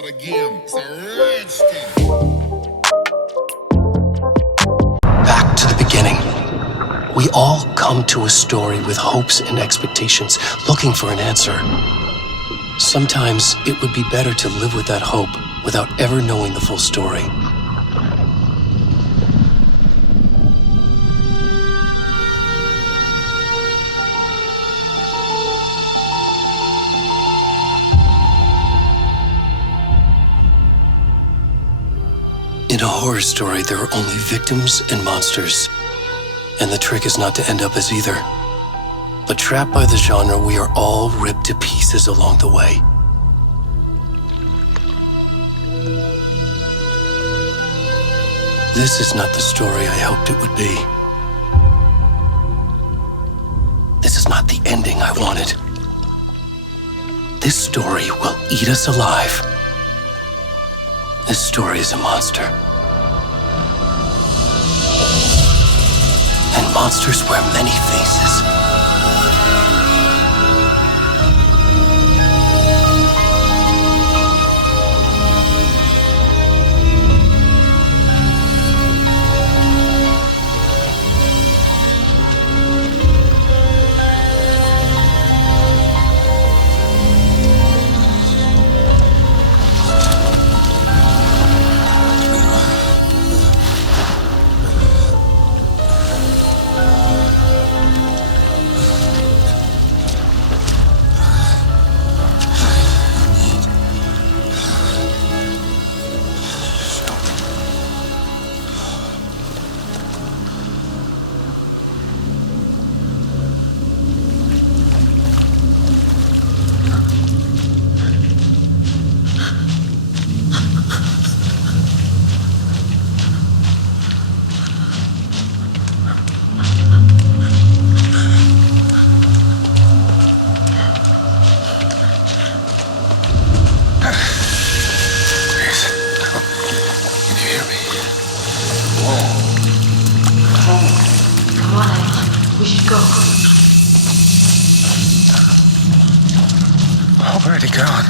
start again. It's a rich thing. Back to the beginning. We all come to a story with hopes and expectations, looking for an answer. Sometimes it would be better to live with that hope without ever knowing the full story. In a horror story, there are only victims and monsters. And the trick is not to end up as either. But trapped by the genre, we are all ripped to pieces along the way. This is not the story I hoped it would be. This is not the ending I wanted. This story will eat us alive. This story is a monster. And monsters wear many faces. We should go. Already gone.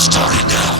Starting now.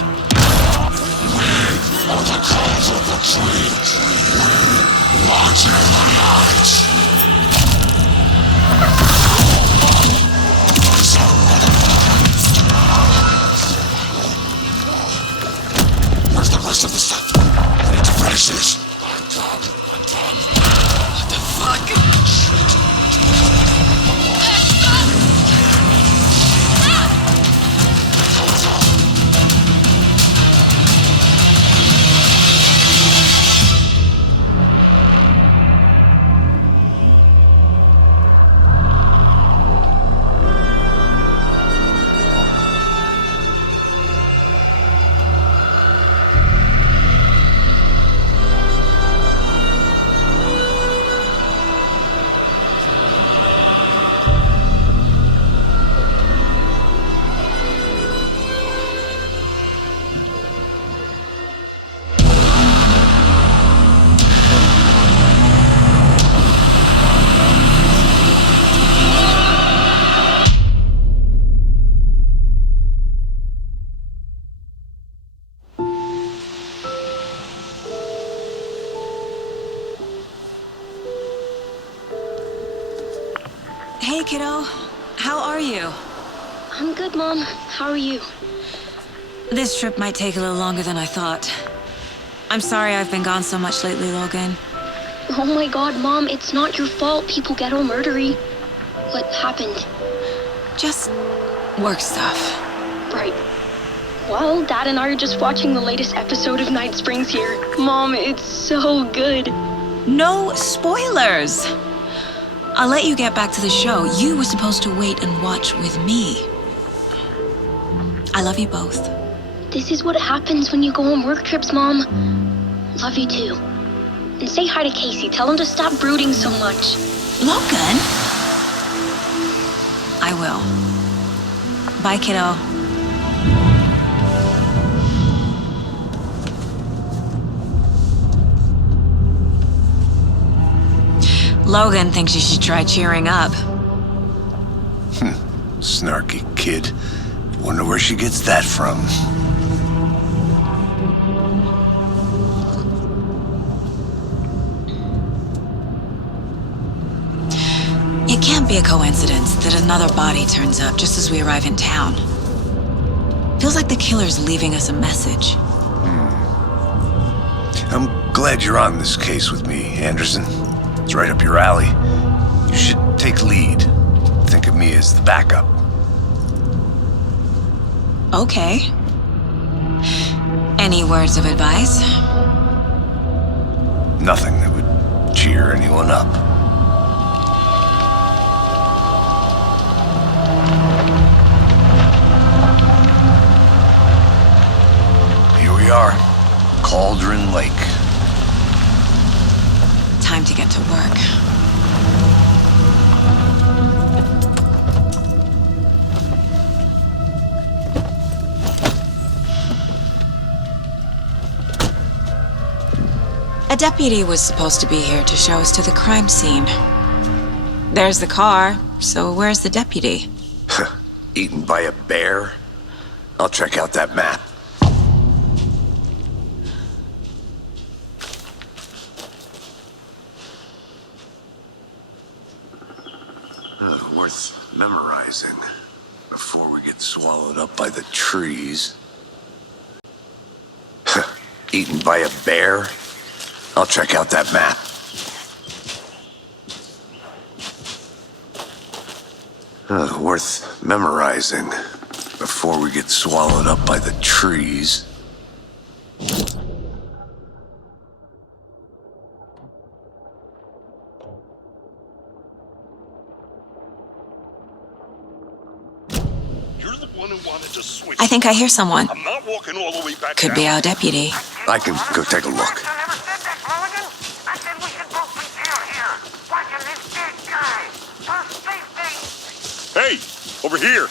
kiddo. How are you? I'm good, Mom. How are you? This trip might take a little longer than I thought. I'm sorry I've been gone so much lately, Logan. Oh my god, Mom, it's not your fault people get all murdery. What happened? Just work stuff. Right. Well, Dad and I are just watching the latest episode of Night Springs here. Mom, it's so good. No spoilers! I'll let you get back to the show. You were supposed to wait and watch with me. I love you both. This is what happens when you go on work trips, Mom. Love you too. And say hi to Casey. Tell him to stop brooding so much. Logan? I will. Bye, kiddo. Logan thinks you should try cheering up. Snarky kid. Wonder where she gets that from. It can't be a coincidence that another body turns up just as we arrive in town. Feels like the killer's leaving us a message. I'm glad you're on this case with me, Anderson. It's right up your alley. You should take lead. Think of me as the backup. Okay. Any words of advice? Nothing that would cheer anyone up. Here we are, Cauldron Lake. Time to get to work. A deputy was supposed to be here to show us to the crime scene. There's the car, so where's the deputy? Eaten by a bear? I'll check out that map. Worth memorizing before we get swallowed up by the trees. Eaten by a bear? I'll check out that map. Worth memorizing before we get swallowed up by the trees. I think I hear someone. I'm not walking all the way back Could be our deputy. I can go take a look. Hey, over here.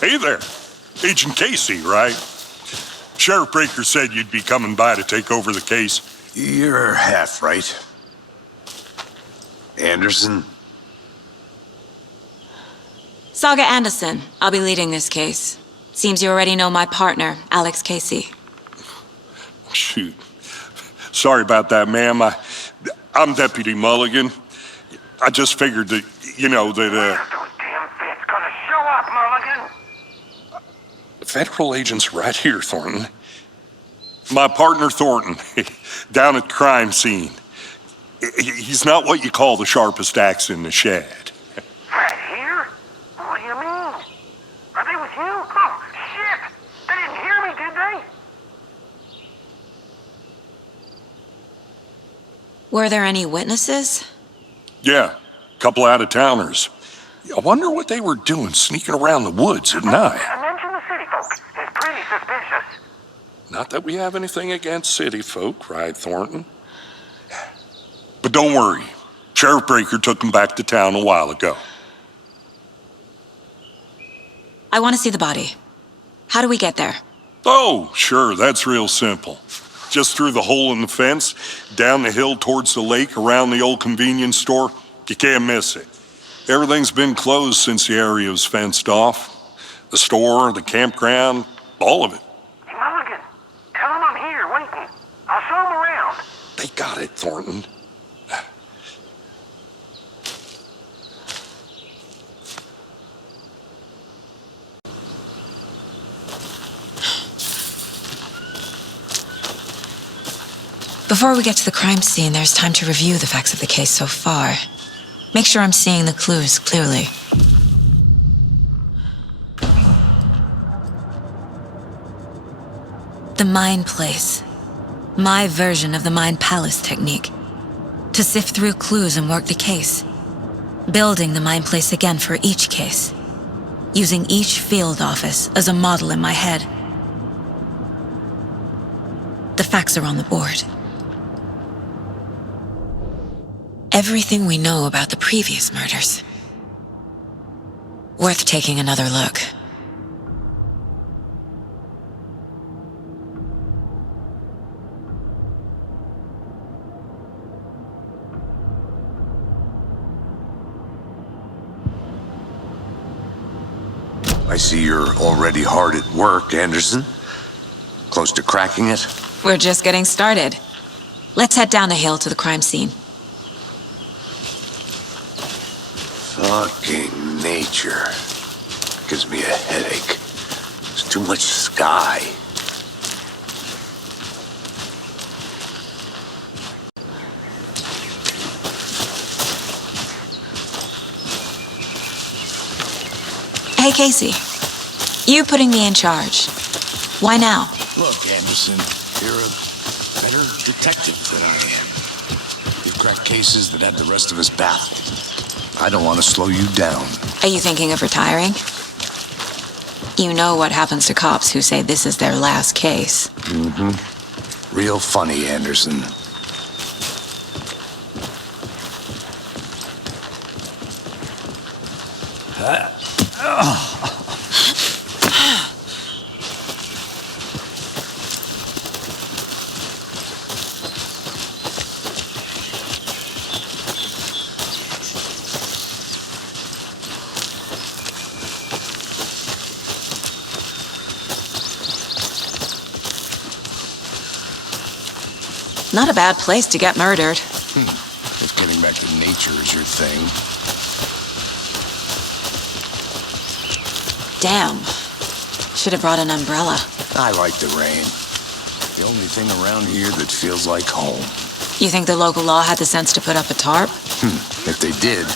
Hey there. Agent Casey, right? Sheriff Breaker said you'd be coming by to take over the case. You're half right. Anderson? Saga Anderson. I'll be leading this case. Seems you already know my partner, Alex Casey. Shoot. Sorry about that, ma'am. I'm Deputy Mulligan. I just figured that, Where's those damn fits gonna show up, Mulligan? Federal agent's right here, Thornton. My partner, Thornton, down at the crime scene. He's not what you call the sharpest axe in the shed. Right here? What do you mean? Are they with you? Oh, shit! They didn't hear me, did they? Were there any witnesses? Yeah, a couple out-of-towners. I wonder what they were doing sneaking around the woods at night. I mentioned the city folk. It's pretty suspicious. Not that we have anything against city folk, right, Thornton? But don't worry. Sheriff Breaker took them back to town a while ago. I want to see the body. How do we get there? Oh, sure, that's real simple. Just through the hole in the fence, down the hill towards the lake, around the old convenience store. You can't miss it. Everything's been closed since the area was fenced off. The store, the campground, all of it. Hey, Mulligan, tell them I'm here waiting. I'll show them around. They got it, Thornton. Before we get to the crime scene, there's time to review the facts of the case so far. Make sure I'm seeing the clues clearly. The Mind Place. My version of the Mind Palace technique. To sift through clues and work the case. Building the Mind Place again for each case. Using each field office as a model in my head. The facts are on the board. Everything we know about the previous murders. Worth taking another look. I see you're already hard at work, Anderson. Close to cracking it? We're just getting started. Let's head down the hill to the crime scene. Fucking nature. Gives me a headache. There's too much sky. Hey, Casey. You putting me in charge. Why now? Look, Anderson, you're a better detective than I am. You've cracked cases that have the rest of us baffled. I don't want to slow you down. Are you thinking of retiring? You know what happens to cops who say this is their last case. Mm-hmm. Real funny, Anderson. Not a bad place to get murdered. If getting back to nature is your thing. Damn. Should have brought an umbrella. I like the rain. The only thing around here that feels like home. You think the local law had the sense to put up a tarp? If they did,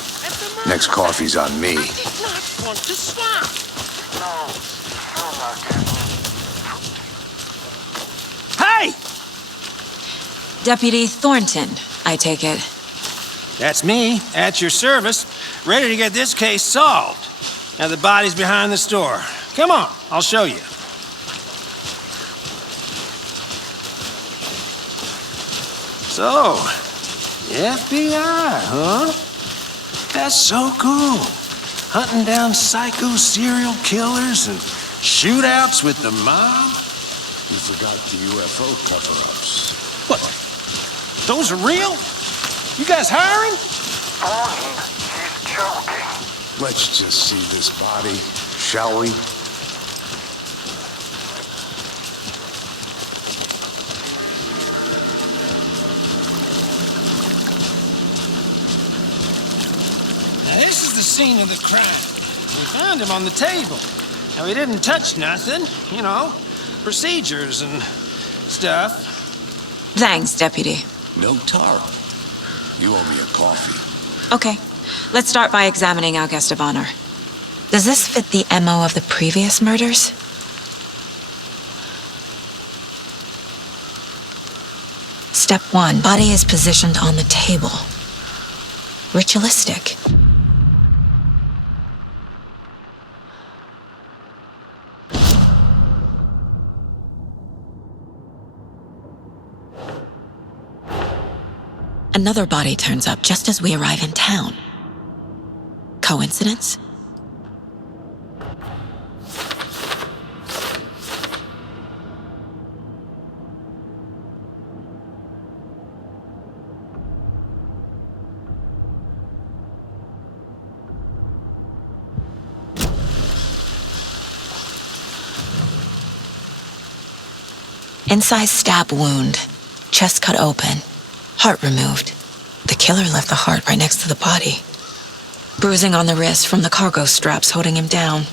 next coffee's on me. I did not want to swap. No, I'm not getting... Hey! Deputy Thornton, I take it. That's me, at your service, ready to get this case solved. Now the body's behind the store. Come on, I'll show you. So, FBI, huh? That's so cool. Hunting down psycho serial killers and shootouts with the mob. You forgot the UFO cover-ups. What? Those are real? You guys hiring? He's joking. Let's just see this body, shall we? Now this is the scene of the crime. We found him on the table. Now he didn't touch nothing, you know, procedures and stuff. Thanks, Deputy. No tarp. You owe me a coffee. Okay, let's start by examining our guest of honor. Does this fit the MO of the previous murders? Step 1. Body is positioned on the table. Ritualistic. Another body turns up just as we arrive in town. Coincidence? Incised stab wound, chest cut open, heart removed. The killer left the heart right next to the body. Bruising on the wrist from the cargo straps holding him down.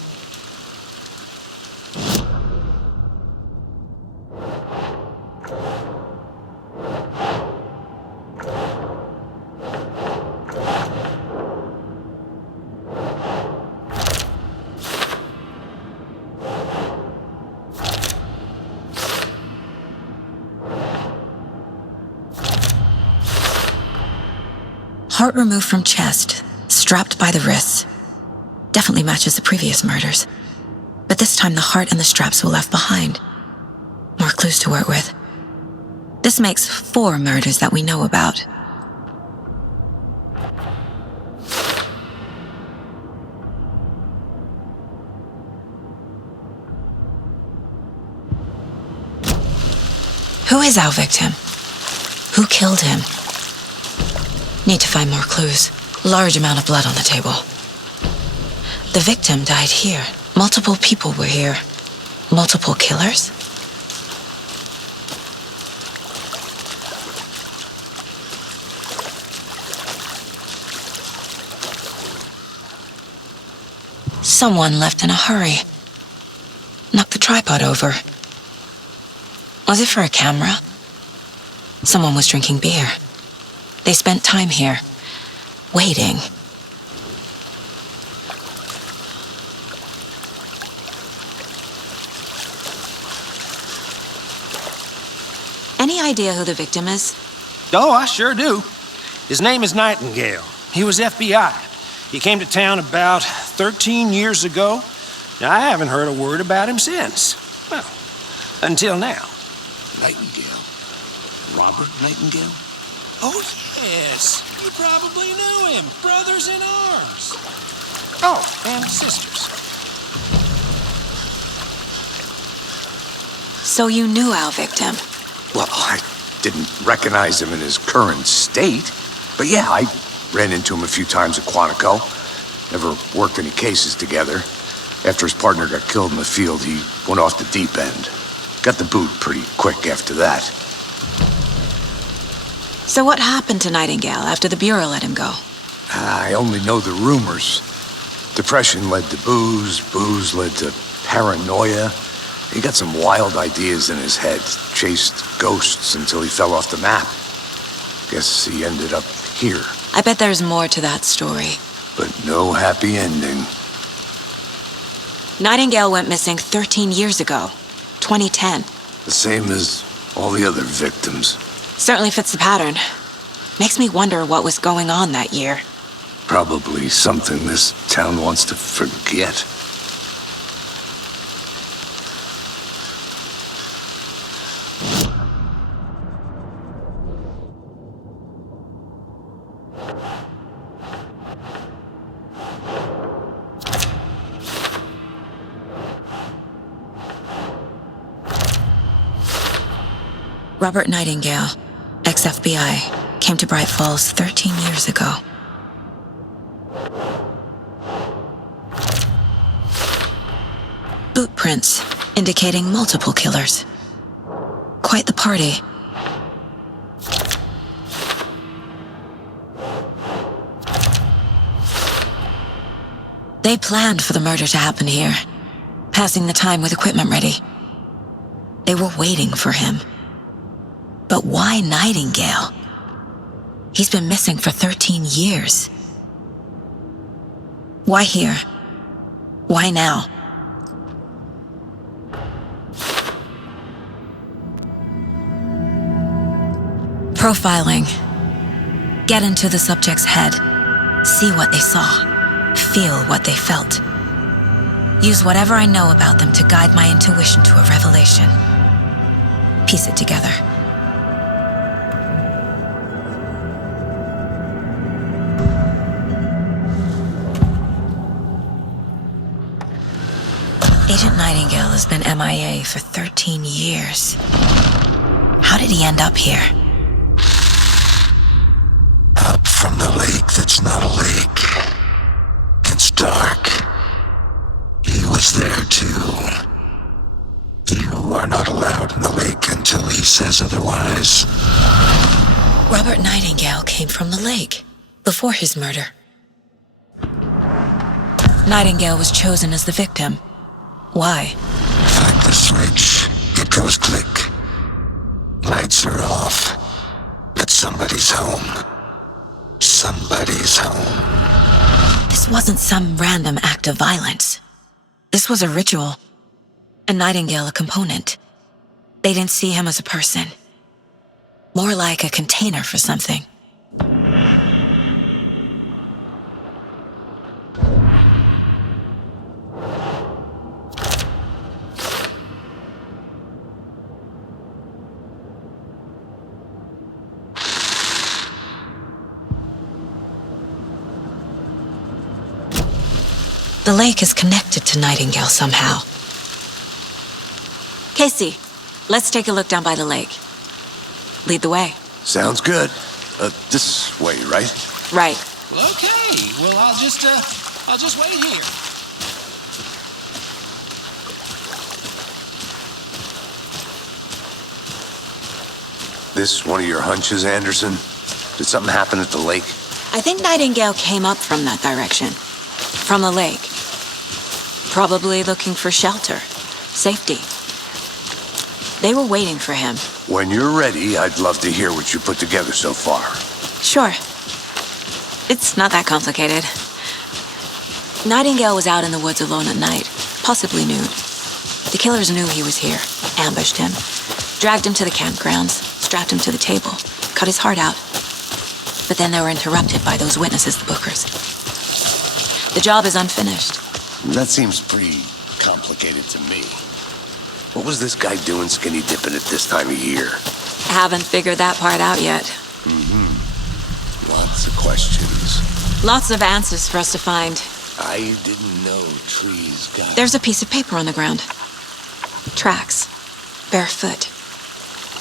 Heart removed from chest, strapped by the wrists. Definitely matches the previous murders. But this time the heart and the straps were left behind. More clues to work with. This makes 4 murders that we know about. Who is our victim? Who killed him? Need to find more clues. Large amount of blood on the table. The victim died here. Multiple people were here. Multiple killers? Someone left in a hurry. Knocked the tripod over. Was it for a camera? Someone was drinking beer. They spent time here, waiting. Any idea who the victim is? Oh, I sure do. His name is Nightingale. He was FBI. He came to town about 13 years ago. Now, I haven't heard a word about him since. Well, until now. Nightingale? Robert Nightingale? Oh, yes. You probably knew him. Brothers in arms. Oh, and sisters. So you knew our victim? Well, I didn't recognize him in his current state. But yeah, I ran into him a few times at Quantico. Never worked any cases together. After his partner got killed in the field, he went off the deep end. Got the boot pretty quick after that. So what happened to Nightingale after the Bureau let him go? I only know the rumors. Depression led to booze, booze led to paranoia. He got some wild ideas in his head, chased ghosts until he fell off the map. Guess he ended up here. I bet there's more to that story. But no happy ending. Nightingale went missing 13 years ago, 2010. The same as all the other victims. Certainly fits the pattern. Makes me wonder what was going on that year. Probably something this town wants to forget. Robert Nightingale, ex-FBI, came to Bright Falls 13 years ago. Boot prints indicating multiple killers. Quite the party. They planned for the murder to happen here, passing the time with equipment ready. They were waiting for him. But why Nightingale? He's been missing for 13 years. Why here? Why now? Profiling. Get into the subject's head. See what they saw. Feel what they felt. Use whatever I know about them to guide my intuition to a revelation. Piece it together. Agent Nightingale has been MIA for 13 years. How did he end up here? Up from the lake that's not a lake. It's dark. He was there too. You are not allowed in the lake until he says otherwise. Robert Nightingale came from the lake before his murder. Nightingale was chosen as the victim. Why? Find the switch. It goes click. Lights are off. But somebody's home. Somebody's home. This wasn't some random act of violence. This was a ritual. And Nightingale a component. They didn't see him as a person. More like a container for something. The lake is connected to Nightingale somehow. Casey, let's take a look down by the lake. Lead the way. Sounds good. This way, right? Right. Well, okay. Well, I'll just wait here. This one of your hunches, Anderson? Did something happen at the lake? I think Nightingale came up from that direction. From the lake. Probably looking for shelter. Safety. They were waiting for him. When you're ready, I'd love to hear what you put together so far. Sure. It's not that complicated. Nightingale was out in the woods alone at night, possibly nude. The killers knew he was here, ambushed him, dragged him to the campgrounds, strapped him to the table, cut his heart out. But then they were interrupted by those witnesses, the Bookers. The job is unfinished. That seems pretty complicated to me. What was this guy doing skinny dipping at this time of year? Haven't figured that part out yet. Lots of questions. Lots of answers for us to find. I didn't know trees got... There's a piece of paper on the ground. Tracks. Barefoot.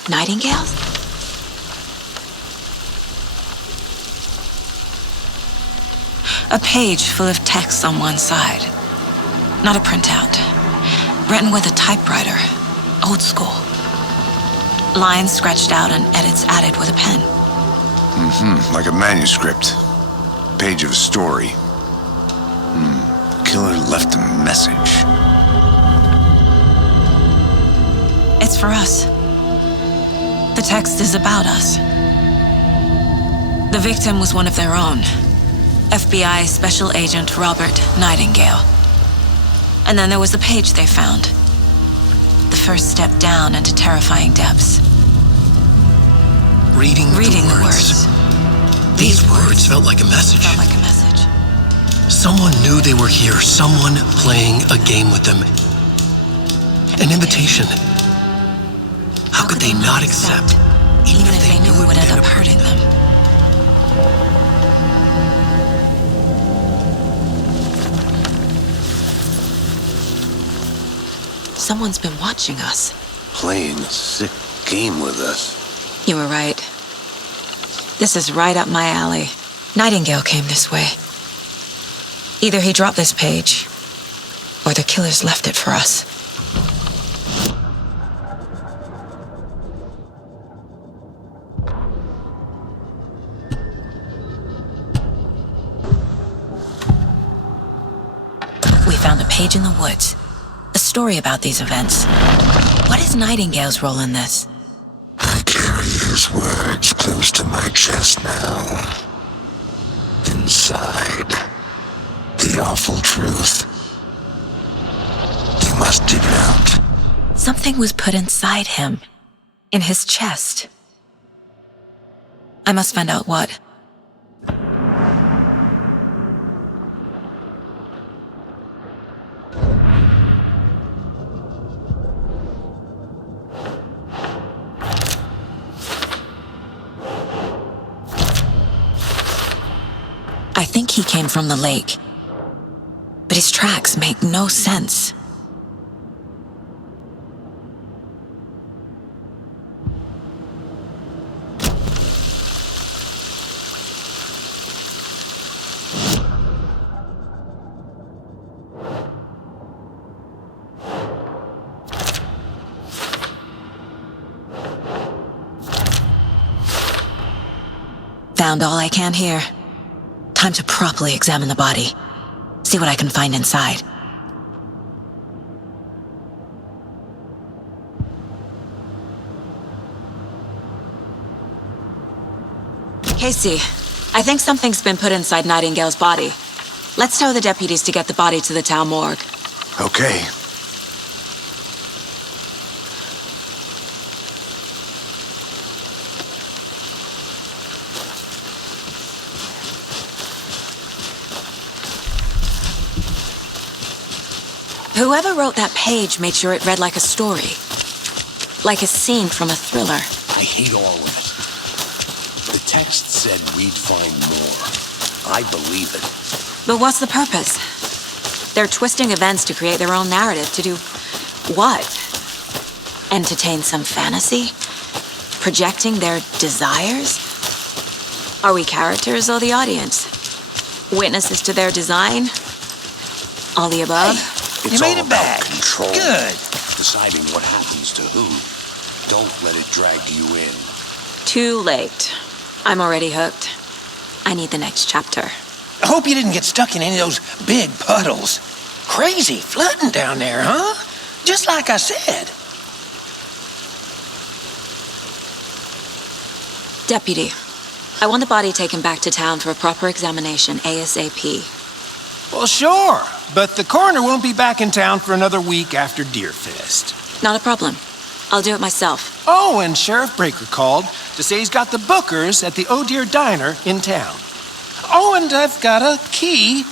Nightingales? A page full of text on one side. Not a printout. Written with a typewriter. Old school. Lines scratched out and edits added with a pen. Like a manuscript. Page of a story. Killer left a message. It's for us. The text is about us. The victim was one of their own. FBI Special Agent Robert Nightingale. And then there was the page they found. The first step down into terrifying depths. Reading the words. These words felt like a message. Felt like a message. Someone knew they were here. Someone playing a game with them. An invitation. How could they not accept, even if they knew it would end up hurting them? Someone's been watching us. Playing a sick game with us. You were right. This is right up my alley. Nightingale came this way. Either he dropped this page, or the killers left it for us. We found a page in the woods. A story about these events. What is Nightingale's role in this? I carry his words close to my chest now. Inside, the awful truth. You must dig it out. Something was put inside him. In his chest. I must find out what. I think he came from the lake. But his tracks make no sense. Found all I can here. Time to properly examine the body. See what I can find inside. Casey, I think something's been put inside Nightingale's body. Let's tell the deputies to get the body to the town morgue. Okay. Whoever wrote that page made sure it read like a story. Like a scene from a thriller. I hate all of it. The text said we'd find more. I believe it. But what's the purpose? They're twisting events to create their own narrative. To do what? Entertain some fantasy? Projecting their desires? Are we characters or the audience? Witnesses to their design? All the above? It's You made all it about back. control. Good. Deciding what happens to who. Don't let it drag you in. Too late. I'm already hooked. I need the next chapter. I hope you didn't get stuck in any of those big puddles. Crazy flooding down there, huh? Just like I said. Deputy, I want the body taken back to town for a proper examination ASAP. Well, sure. But the coroner won't be back in town for another week after Deerfest. Not a problem. I'll do it myself. Oh, and Sheriff Breaker called to say he's got the Bookers at the Oh Dear Diner in town. Oh, and I've got a key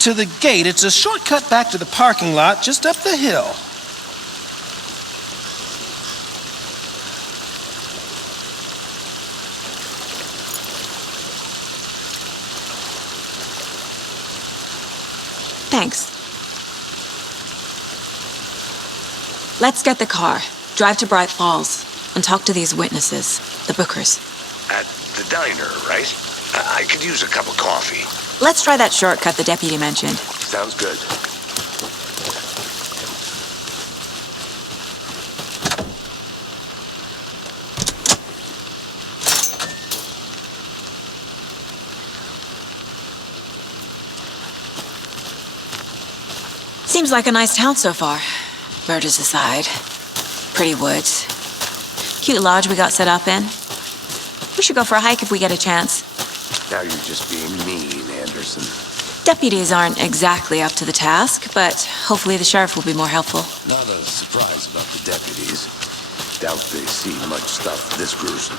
to the gate. It's a shortcut back to the parking lot just up the hill. Thanks. Let's get the car, drive to Bright Falls, and talk to these witnesses, the Bookers. At the diner, right? I could use a cup of coffee. Let's try that shortcut the deputy mentioned. Sounds good. Seems like a nice town so far. Murders aside. Pretty woods. Cute lodge we got set up in. We should go for a hike if we get a chance. Now you're just being mean, Anderson. Deputies aren't exactly up to the task, but hopefully the sheriff will be more helpful. Not a surprise about the deputies. Doubt they see much stuff this gruesome.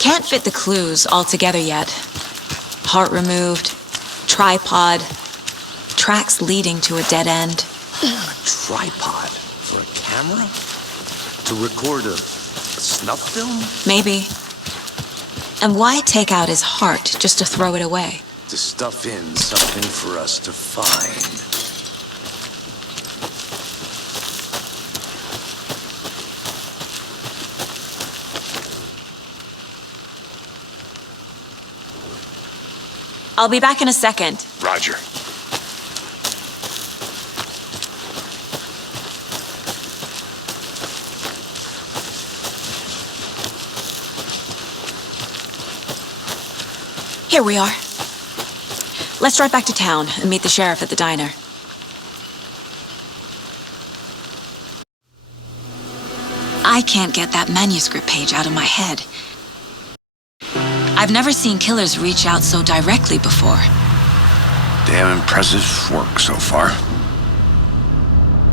Can't fit the clues all together yet. Heart removed, tripod, tracks leading to a dead end. A tripod for a camera? To record a snuff film? Maybe. And why take out his heart just to throw it away? To stuff in something for us to find. I'll be back in a second. Roger. Here we are. Let's drive back to town and meet the sheriff at the diner. I can't get that manuscript page out of my head. I've never seen killers reach out so directly before. Damn impressive work so far.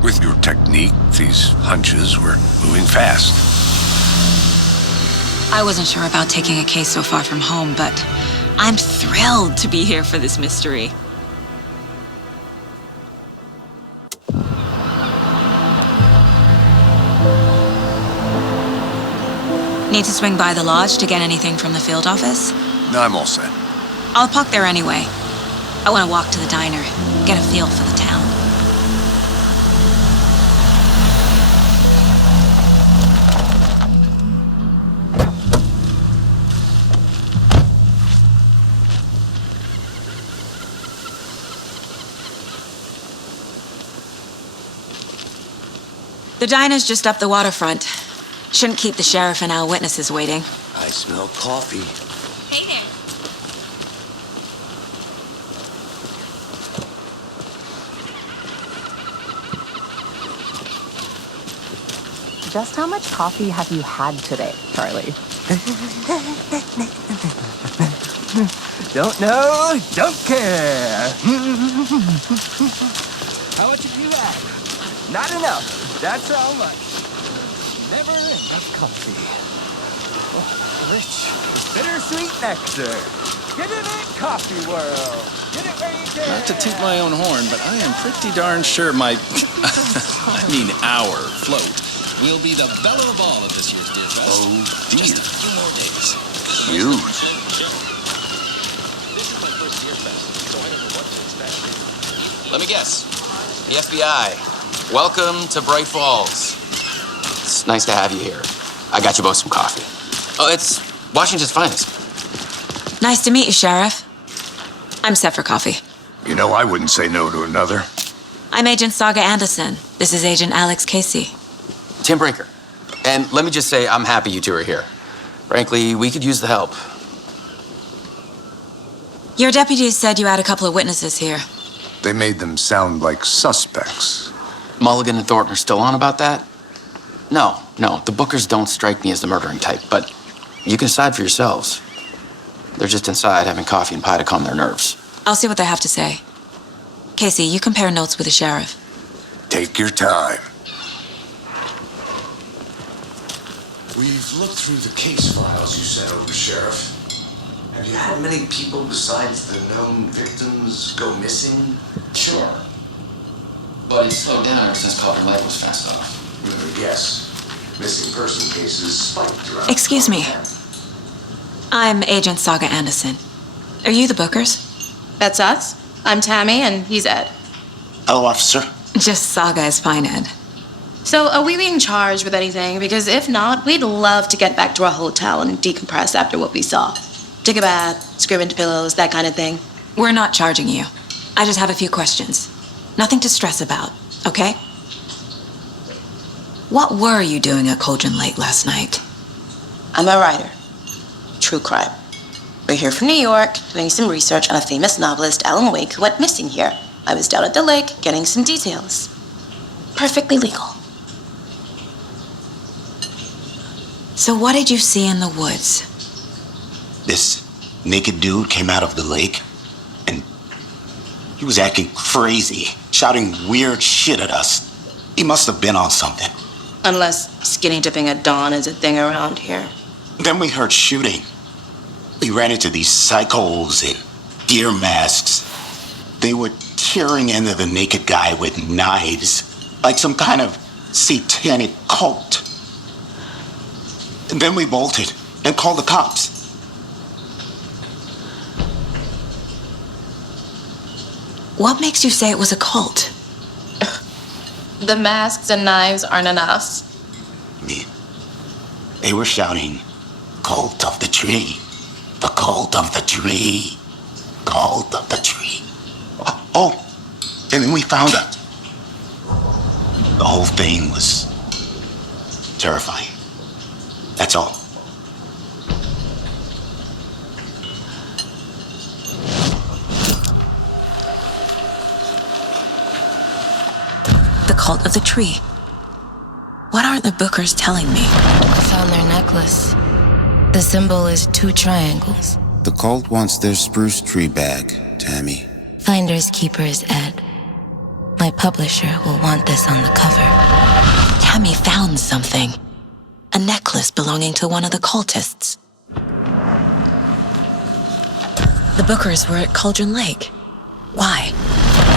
With your technique, these hunches were moving fast. I wasn't sure about taking a case so far from home, but I'm thrilled to be here for this mystery. Need to swing by the lodge to get anything from the field office? No, I'm all set. I'll park there anyway. I want to walk to the diner, get a feel for the town. The diner's just up the waterfront. Shouldn't keep the sheriff and our witnesses waiting. I smell coffee. Hey there. Just how much coffee have you had today, Charlie? Don't know, don't care. How much have you had? Not enough. That's how much. Never enough coffee. Oh, rich, bittersweet nectar. Get in it, coffee world. Get it where you can. Not to toot my own horn, but I am pretty darn sure my, our float will be the belle of the ball at this year's Deer Fest. Oh, dear. Just a few more days. views. Let me guess. The FBI. Welcome to Bright Falls. It's nice to have you here. I got you both some coffee. Oh, it's Washington's finest. Nice to meet you, Sheriff. I'm set for coffee. You know, I wouldn't say no to another. I'm Agent Saga Anderson. This is Agent Alex Casey. Tim Brinker. And let me just say, I'm happy you two are here. Frankly, we could use the help. Your deputies said you had a couple of witnesses here. They made them sound like suspects. Mulligan and Thornton are still on about that? No, the Bookers don't strike me as the murdering type, but you can decide for yourselves. They're just inside having coffee and pie to calm their nerves. I'll see what they have to say. Casey, you compare notes with the sheriff. Take your time. We've looked through the case files you sent over, Sheriff. Have you had many people besides the known victims go missing? Sure. But it's slowed down ever since Cauldron Lake was fenced off. Yes. Missing person cases spiked around. Excuse me. I'm Agent Saga Anderson. Are you the Bookers? That's us. I'm Tammy, and he's Ed. Hello, officer. Just Saga is fine, Ed. So, are we being charged with anything? Because if not, we'd love to get back to our hotel and decompress after what we saw. Take a bath, scream into pillows, that kind of thing. We're not charging you. I just have a few questions. Nothing to stress about, okay? What were you doing at Cauldron Lake last night? I'm a writer. True crime. We're here from New York, doing some research on a famous novelist, Alan Wake, who went missing here. I was down at the lake, getting some details. Perfectly legal. So what did you see in the woods? This naked dude came out of the lake, and he was acting crazy, shouting weird shit at us. He must have been on something. Unless skinny dipping at dawn is a thing around here. Then we heard shooting. We ran into these psychos in deer masks. They were tearing into the naked guy with knives, like some kind of satanic cult. And then we bolted and called the cops. What makes you say it was a cult? The masks and knives aren't enough. They were shouting, "Cult of the tree, the cult of the tree, cult of the tree." Oh, and then we found out. The whole thing was terrifying. That's all. The cult of the tree. What aren't the Bookers telling me? I found their necklace. The symbol is 2 triangles. The cult wants their spruce tree back, Tammy. Finders keepers, Ed. My publisher will want this on the cover. Tammy found something. A necklace belonging to one of the cultists. The Bookers were at Cauldron Lake. Why?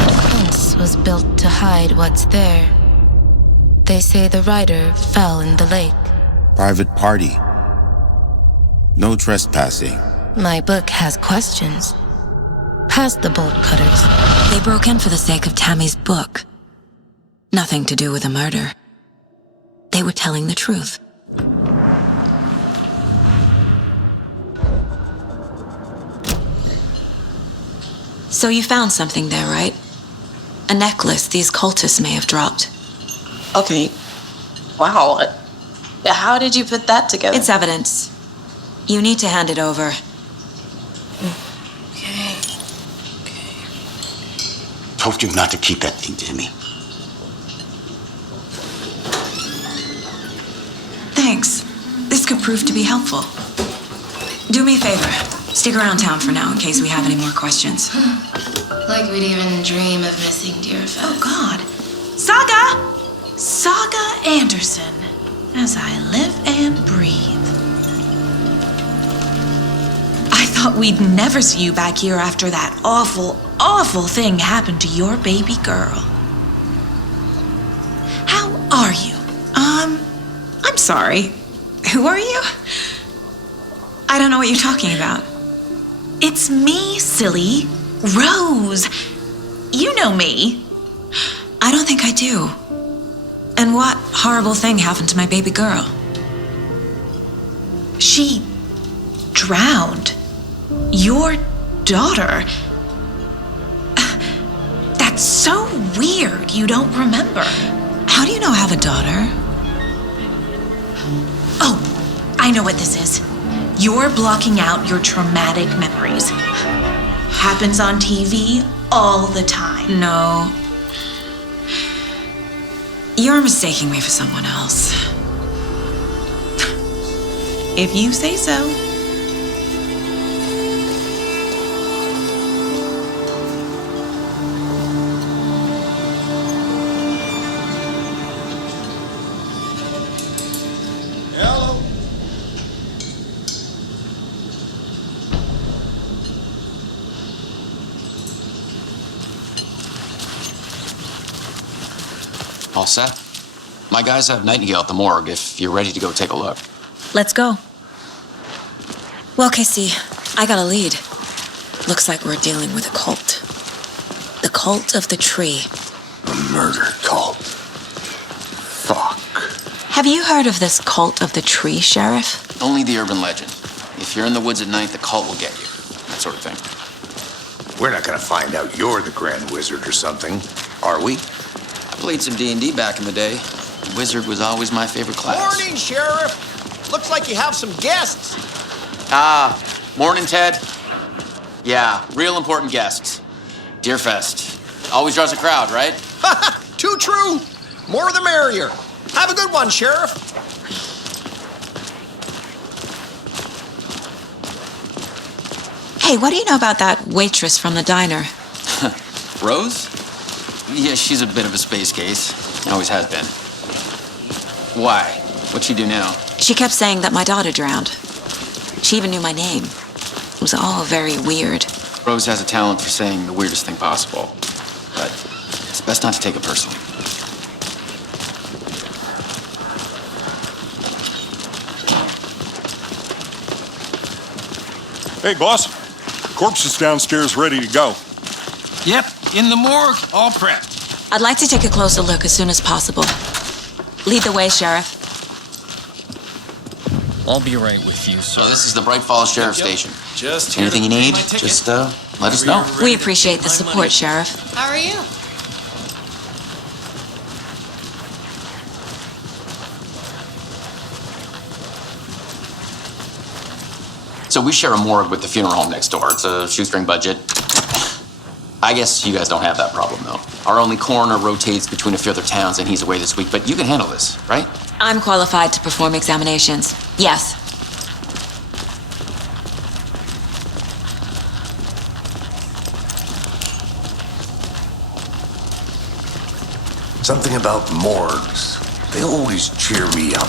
The fence was built to hide what's there. They say the writer fell in the lake. Private party. No trespassing. My book has questions. Past the bolt cutters. They broke in for the sake of Tammy's book. Nothing to do with a murder. They were telling the truth. So you found something there, right? A necklace these cultists may have dropped. Okay. Wow. How did you put that together? It's evidence. You need to hand it over. Okay. Told you not to keep that thing to me. Thanks. This could prove to be helpful. Do me a favor. Stick around town for now in case we have any more questions. Like we'd even dream of missing dear friends. Oh, God. Saga! Saga Anderson. As I live and breathe. I thought we'd never see you back here after that awful, awful thing happened to your baby girl. How are you? I'm sorry. Who are you? I don't know what you're talking about. It's me, silly. Rose. You know me. I don't think I do. And what horrible thing happened to my baby girl? She drowned. Your daughter. That's so weird you don't remember. How do you know I have a daughter? Oh, I know what this is. You're blocking out your traumatic memories. Happens on TV all the time. No. You're mistaking me for someone else. If you say so. Hello. All set? My guys have Nightingale at the morgue if you're ready to go take a look. Let's go. Well, Casey, I got a lead. Looks like we're dealing with a cult. The cult of the tree. A murder cult. Fuck. Have you heard of this cult of the tree, Sheriff? Only the urban legend. If you're in the woods at night, the cult will get you. That sort of thing. We're not gonna find out you're the Grand Wizard or something, are we? I played some D&D back in the day. Wizard was always my favorite class. Morning, Sheriff. Looks like you have some guests. Ah, morning, Ted. Yeah, real important guests. Deerfest. Always draws a crowd, right? Too true. More the merrier. Have a good one, Sheriff. Hey, what do you know about that waitress from the diner? Rose? Yeah, she's a bit of a space case. Always has been. Why? What'd she do now? She kept saying that my daughter drowned. She even knew my name. It was all very weird. Rose has a talent for saying the weirdest thing possible. But it's best not to take it personally. Hey, boss. Corpse is downstairs ready to go. Yep, in the morgue, all prepped. I'd like to take a closer look as soon as possible. Lead the way, Sheriff. I'll be right with you, sir. So this is the Bright Falls Sheriff Station. Just here Anything you to pay need, my ticket. just let us know. We appreciate the support, Sheriff. How are you? So we share a morgue with the funeral home next door. It's a shoestring budget. I guess you guys don't have that problem, though. Our only coroner rotates between a few other towns, and he's away this week. But you can handle this, right? I'm qualified to perform examinations. Yes. Something about morgues. They always cheer me up.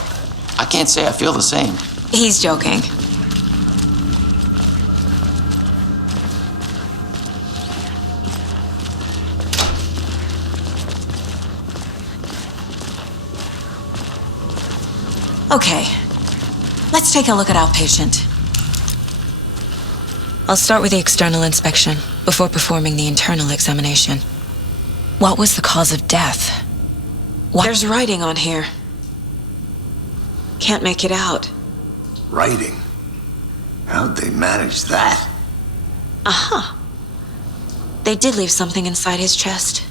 I can't say I feel the same. He's joking. Okay, let's take a look at our patient. I'll start with the external inspection before performing the internal examination. What was the cause of death? There's writing on here. Can't make it out. Writing? How'd they manage that? Uh-huh. They did leave something inside his chest.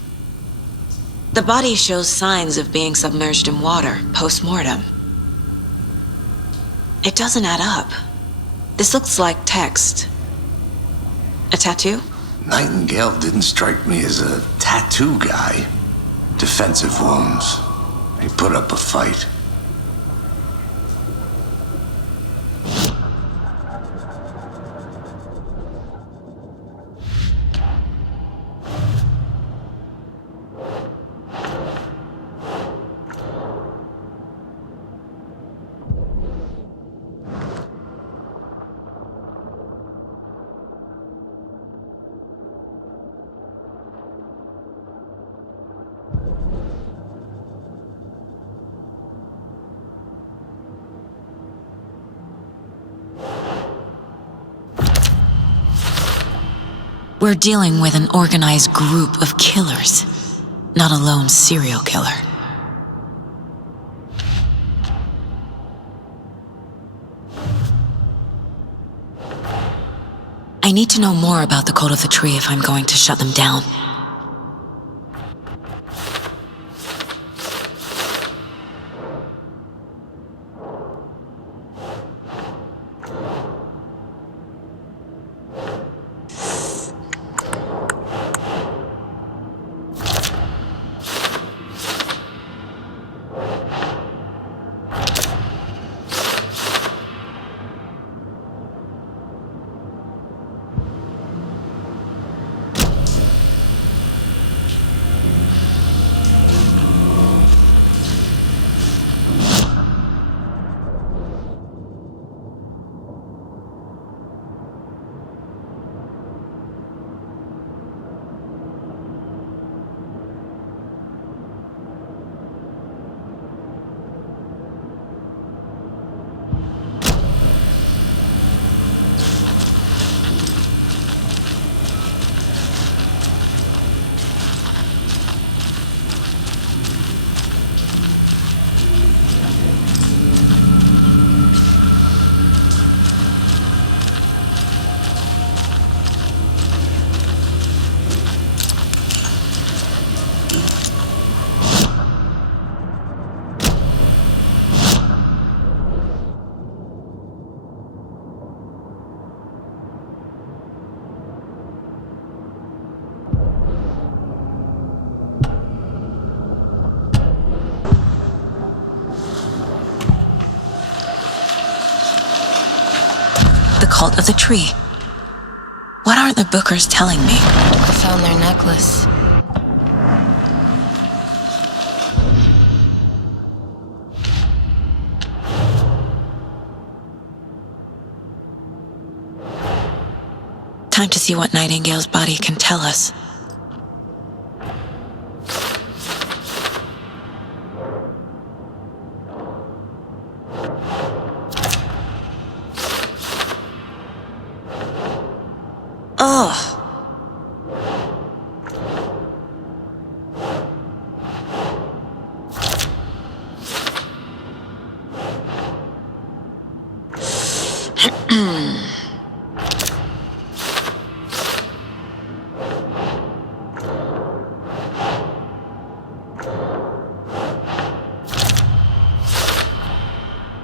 The body shows signs of being submerged in water post-mortem. It doesn't add up. This looks like text. A tattoo? Nightingale didn't strike me as a tattoo guy. Defensive wounds. He put up a fight. We're dealing with an organized group of killers, not a lone serial killer. I need to know more about the Code of the Tree if I'm going to shut them down. Cult of the Tree. What are the Bookers telling me? I found their necklace. Time to see what Nightingale's body can tell us. Ugh.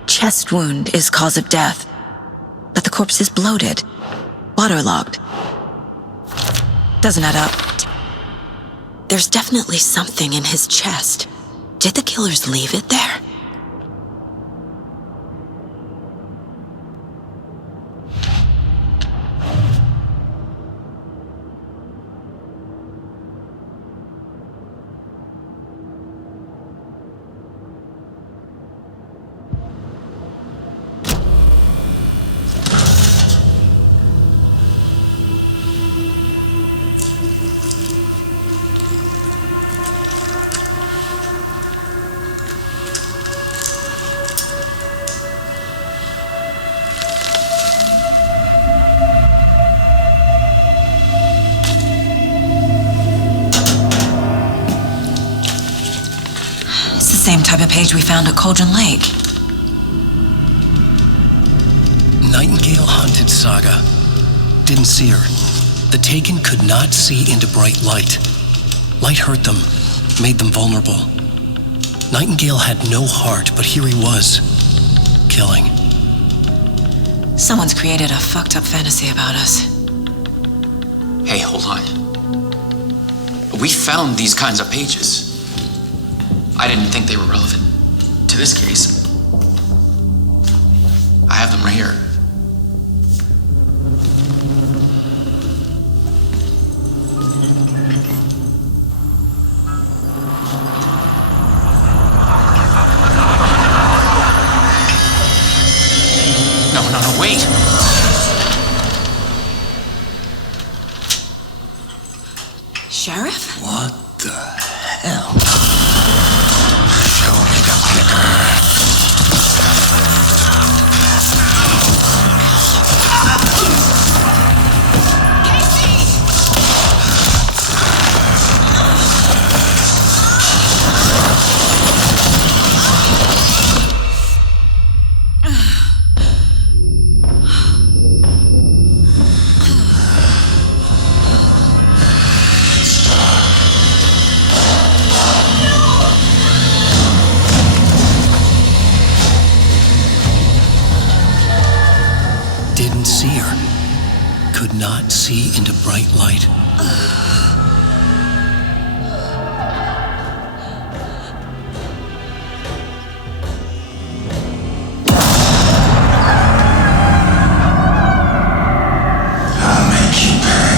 Chest wound is cause of death, but the corpse is bloated, waterlogged. Doesn't add up. There's definitely something in his chest. Did the killers leave it there? Same type of page we found at Cauldron Lake. Nightingale hunted Saga. Didn't see her. The Taken could not see into bright light. Light hurt them, made them vulnerable. Nightingale had no heart, but here he was, killing. Someone's created a fucked up fantasy about us. Hey, hold on. We found these kinds of pages. I didn't think they were relevant to this case. I have them right here. No, wait! Sheriff? What the hell? Show me the clicker. seer, could not see into bright light. I'll make you pay.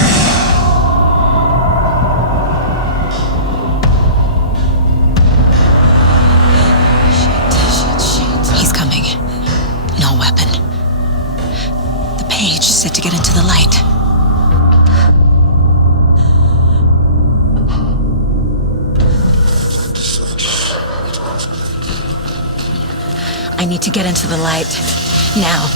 He's coming. No weapon. The page said to get into the light. I need to get into the light. Now.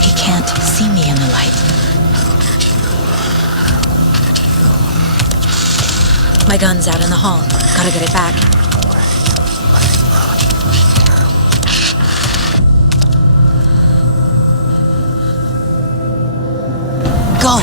He can't see me in the light. My gun's out in the hall. Gotta get it back. Go!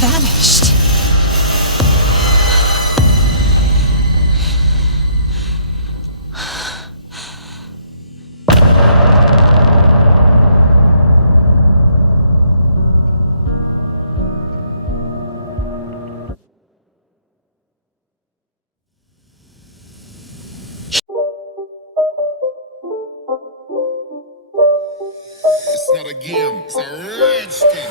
Vanished. It's not a game, it's a rich thing.